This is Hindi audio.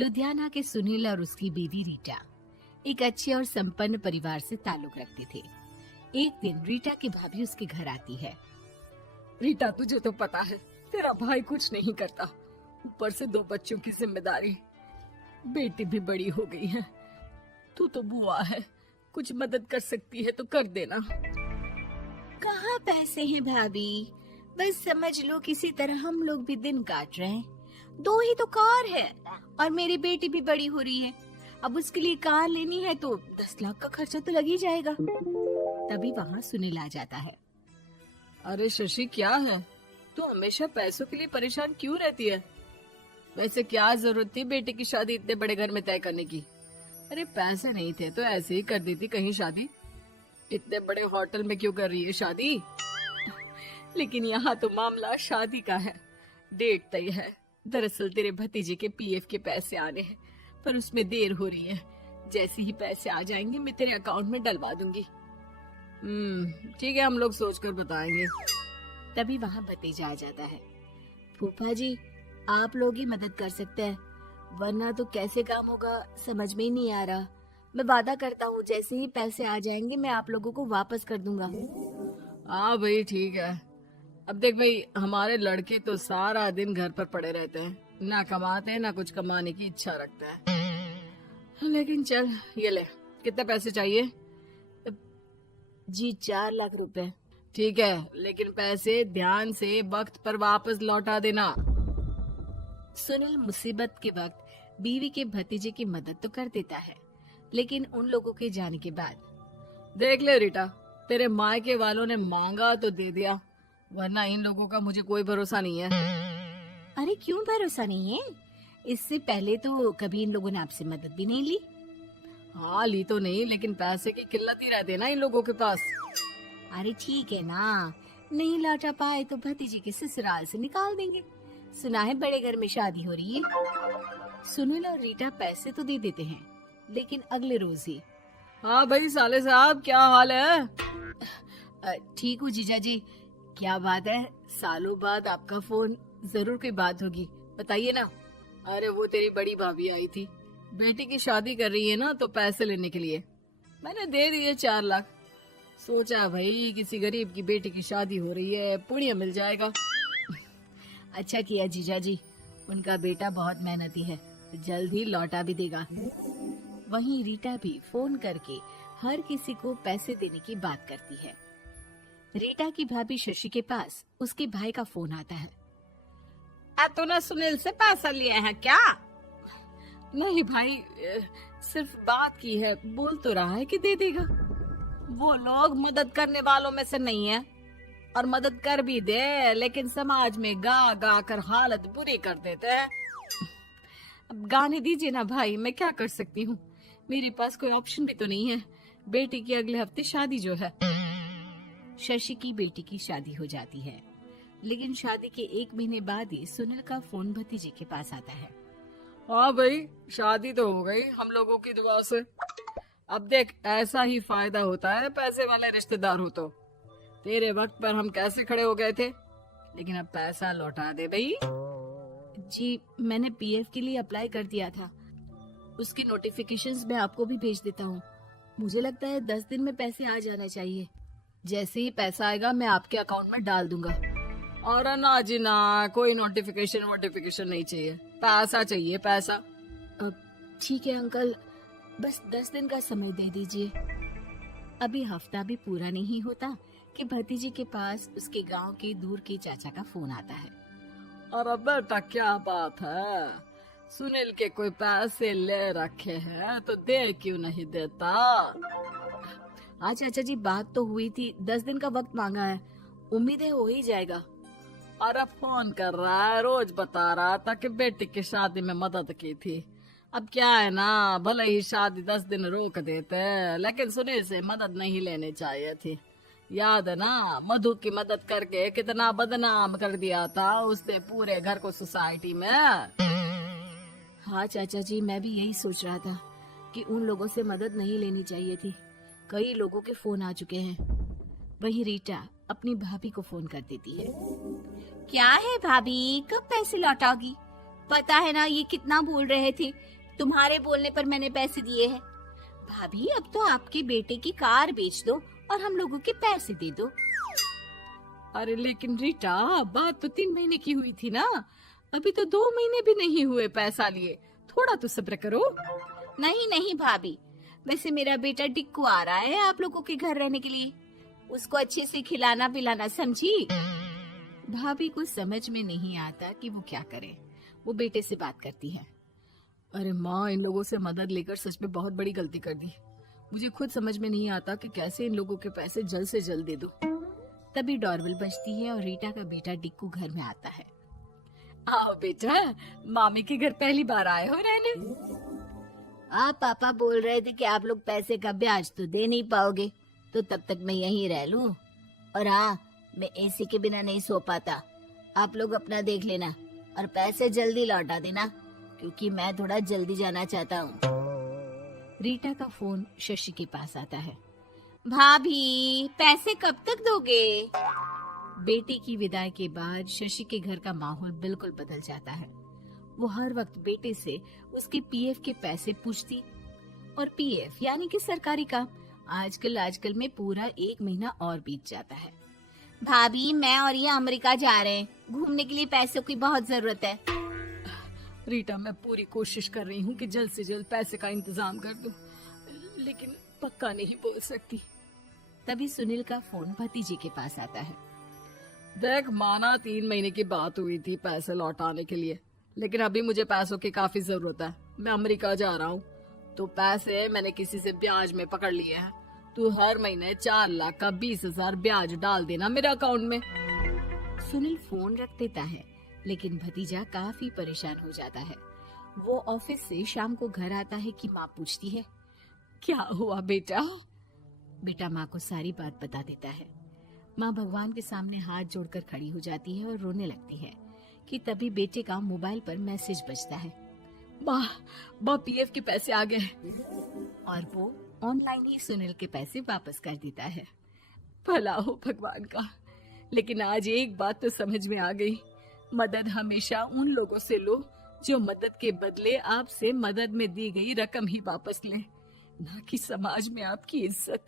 लुधियाना के सुनील और उसकी बीवी रीटा एक अच्छे और संपन्न परिवार से ताल्लुक रखते थे। एक दिन रीटा की भाभी उसके घर आती है। रीटा, तुझे तो पता है तेरा भाई कुछ नहीं करता, ऊपर से 2 बच्चों की जिम्मेदारी, बेटी भी बड़ी हो गई है। तू तो बुआ है, कुछ मदद कर सकती है तो कर देना। कहाँ पैसे हैं भाभी, बस समझ लो किसी तरह हम लोग भी दिन काट रहे हैं। 2 ही तो कार है और मेरी बेटी भी बड़ी हो रही है। अब उसके लिए कार लेनी है तो 10 लाख का खर्चा तो लग ही जाएगा। तभी वहाँ सुनील आ जाता है। अरे शशि, क्या है, तू हमेशा पैसों के लिए परेशान क्यों रहती है? वैसे क्या जरूरत थी बेटी की शादी इतने बड़े घर में तय करने की? अरे पैसे नहीं थे तो ऐसे ही कर देती कहीं शादी। इतने बड़े होटल में क्यों कर रही है शादी? लेकिन यहाँ तो मामला शादी का है, डेट तय है। दरअसल तेरे भतीजे के पीएफ के पैसे आने हैं, पर उसमें देर हो रही है। जैसे ही पैसे आ जाएंगे मैं तेरे अकाउंट में डलवा दूंगी। ठीक है, हम लोग सोचकर बताएंगे। तभी वहाँ भतीजा आ जाता है। फूफा जी, आप लोग ही मदद कर सकते हैं, वरना तो कैसे काम होगा समझ में ही नहीं आ रहा। मैं वादा करता हूँ जैसे ही पैसे आ जाएंगे मैं आप लोगों को वापस कर दूंगा। हाँ भाई, ठीक है। अब देख भाई, हमारे लड़के तो सारा दिन घर पर पड़े रहते हैं, ना कमाते हैं ना कुछ कमाने की इच्छा रखते हैं। लेकिन चल, ये ले, कितने पैसे चाहिए? जी 4 लाख रुपए। ठीक है, लेकिन पैसे ध्यान से वक्त पर वापस लौटा देना। सुनील मुसीबत के वक्त बीवी के भतीजे की मदद तो कर देता है, लेकिन उन लोगों के जाने के बाद देख ले रीटा, तेरे मायके वालों ने मांगा तो दे दिया, वरना इन लोगों का मुझे कोई भरोसा नहीं है। अरे क्यों भरोसा नहीं है? इससे पहले तो कभी इन लोगों ने आपसे मदद भी नहीं ली। हाँ, ली तो नहीं, लेकिन पैसे की किल्लत ही रहती है ना इन लोगों के पास। अरे ठीक है ना, नहीं लौटा पाए तो भतीजे के ससुराल से निकाल देंगे। सुना है बड़े घर में शादी हो रही है। सुनील और रीटा पैसे तो दे देते हैं, लेकिन अगले रोज ही। हाँ भाई साले साहब, क्या हाल है? ठीक हूँ जीजा जी। क्या बात है, सालों बाद आपका फोन, जरूर कोई बात होगी, बताइए ना। अरे वो तेरी बड़ी भाभी आई थी, बेटी की शादी कर रही है ना, तो पैसे लेने के लिए मैंने दे दिए 4 लाख। सोचा भाई किसी गरीब की बेटी की शादी हो रही है, पुण्य मिल जाएगा। अच्छा किया जीजा जी, उनका बेटा बहुत मेहनती है, जल्द ही लौटा भी देगा। वहीं रीटा भी फोन करके हर किसी को पैसे देने की बात करती है। रीटा की भाभी शशि के पास उसके भाई का फोन आता है। तूने सुनील से पैसा लिया है क्या? नहीं भाई, सिर्फ बात की है, बोल तो रहा है कि दे देगा। वो लोग मदद करने वालों में से नहीं है, और मदद कर भी दे लेकिन समाज में गा गा कर हालत बुरी कर देते हैं। अब गाने दीजिए ना भाई, मैं क्या कर सकती हूँ, मेरे पास कोई ऑप्शन भी तो नहीं है। बेटी की अगले हफ्ते शादी जो है। शशि की बेटी की शादी हो जाती है, लेकिन शादी के 1 महीने बाद ही सुनील का फोन भतीजे के पास आता है। हाँ भाई, शादी तो हो गई हम लोगों की दुआ से। अब देख, ऐसा ही फायदा होता है पैसे वाले रिश्तेदार हो तो। तेरे वक्त पर हम कैसे खड़े हो गए थे, लेकिन अब पैसा लौटा दे भाई। जी, मैंने पीएफ के लिए अप्लाई कर दिया था, उसकी नोटिफिकेशंस मैं आपको भी भेज देता हूँ। मुझे लगता है 10 दिन में पैसे आ जाना चाहिए। जैसे ही पैसा आएगा मैं आपके अकाउंट में डाल दूंगा। और ना जी ना, कोई नोटिफिकेशन नहीं चाहिए, पैसा चाहिए, पैसा। ठीक है अंकल, बस 10 दिन का समय दे दीजिए। अभी हफ्ता भी पूरा नहीं होता कि भतीजे के पास उसके गांव के दूर के चाचा का फोन आता है। अरे बेटा, क्या बात है, सुनील के कोई पैसे ले रखे हैं तो दे क्यों नहीं देता? हाँ चाचा जी, बात तो हुई थी, 10 दिन का वक्त मांगा है, उम्मीद है हो ही जाएगा। अरे फोन कर रहा है, रोज बता रहा था कि बेटी की शादी में मदद की थी। अब क्या है ना, भले ही शादी 10 दिन रोक देते, लेकिन सुनील से मदद नहीं लेनी चाहिए थी। याद है ना, मधु की मदद करके कितना बदनाम कर दिया था उसने पूरे घर को सोसाइटी में। हाँ चाचा जी, मैं भी यही सोच रहा था कि उन लोगों से मदद नहीं लेनी चाहिए थी। कई लोगों के फोन आ चुके हैं। वही रीटा अपनी भाभी को फोन कर देती है। क्या है भाभी, कब पैसे लौटाओगी? पता है ना ये कितना बोल रहे थे, तुम्हारे बोलने पर मैंने पैसे दिए हैं। भाभी अब तो आपके बेटे की कार बेच दो और हम लोगों के पैसे दे दो। अरे लेकिन रीटा, बात तो 3 महीने की हुई थी ना, अभी तो 2 महीने भी नहीं हुए पैसा लिए, थोड़ा तो सब्र करो। नहीं नहीं भाभी, वैसे मेरा बेटा टिक्कू आ रहा है आप लोगों के घर रहने के लिए, उसको अच्छे से खिलाना पिलाना, समझी? भाभी को समझ में नहीं आता कि वो क्या करे। वो बेटे से बात करती है। अरे माँ, इन लोगों से मदद लेकर सच में बहुत बड़ी गलती कर दी। मुझे खुद समझ में नहीं आता कि कैसे इन लोगों के पैसे जल्द से जल्द दे दूं। तभी डोरबेल बजती है और रीटा का बेटा टिक्कू घर में आता है। आओ बेटा, मामी के घर पहली बार आए हो रहने? आप पापा बोल रहे थे कि आप लोग पैसे का ब्याज तो दे नहीं पाओगे, तो तब तक मैं यहीं रह लूं। और हाँ, मैं एसी के बिना नहीं सो पाता। आप लोग अपना देख लेना और पैसे जल्दी लौटा देना, क्योंकि मैं थोड़ा जल्दी जाना चाहता हूँ। रीटा का फोन शशि के पास आता है। भाभी, पैसे कब तक दोगे? बेटी की विदाई के बाद शशि के घर का माहौल बिल्कुल बदल जाता है। वो हर वक्त बेटे से उसके पीएफ के पैसे पूछती, और पीएफ यानी कि सरकारी काम आजकल में पूरा 1 महीना और बीत जाता है। भाभी, मैं और ये अमेरिका जा रहे हैं, घूमने के लिए पैसों की बहुत जरूरत है। रीटा, मैं पूरी कोशिश कर रही हूँ कि जल्द से जल्द पैसे का इंतजाम कर दूं, लेकिन पक्का नहीं बोल सकती। तभी सुनील का फोन भतीजे के पास आता है। देख माना 3 महीने की बात हुई थी पैसे लौटाने के लिए, लेकिन अभी मुझे पैसों की काफी जरूरत है। मैं अमेरिका जा रहा हूँ, तो पैसे मैंने किसी से ब्याज में पकड़ लिए हैं। तू हर महीने 4 लाख का 20,000 ब्याज डाल देना मेरे अकाउंट में। सुनील फोन रख देता है, लेकिन भतीजा काफी परेशान हो जाता है। वो ऑफिस से शाम को घर आता है कि माँ पूछती है, क्या हुआ बेटा? बेटा माँ को सारी बात बता देता है। माँ भगवान के सामने हाथ जोड़कर खड़ी हो जाती है और रोने लगती है कि तभी बेटे का मोबाइल पर मैसेज बजता है। माँ, पीएफ के पैसे आ गए। और वो ऑनलाइन ही सुनील के पैसे वापस कर देता है। भला हो भगवान का। लेकिन आज एक बात तो समझ में आ गई, मदद हमेशा उन लोगों से लो जो मदद के बदले आपसे मदद में दी गई रकम ही वापस लें, ना कि समाज में आपकी इज्जत।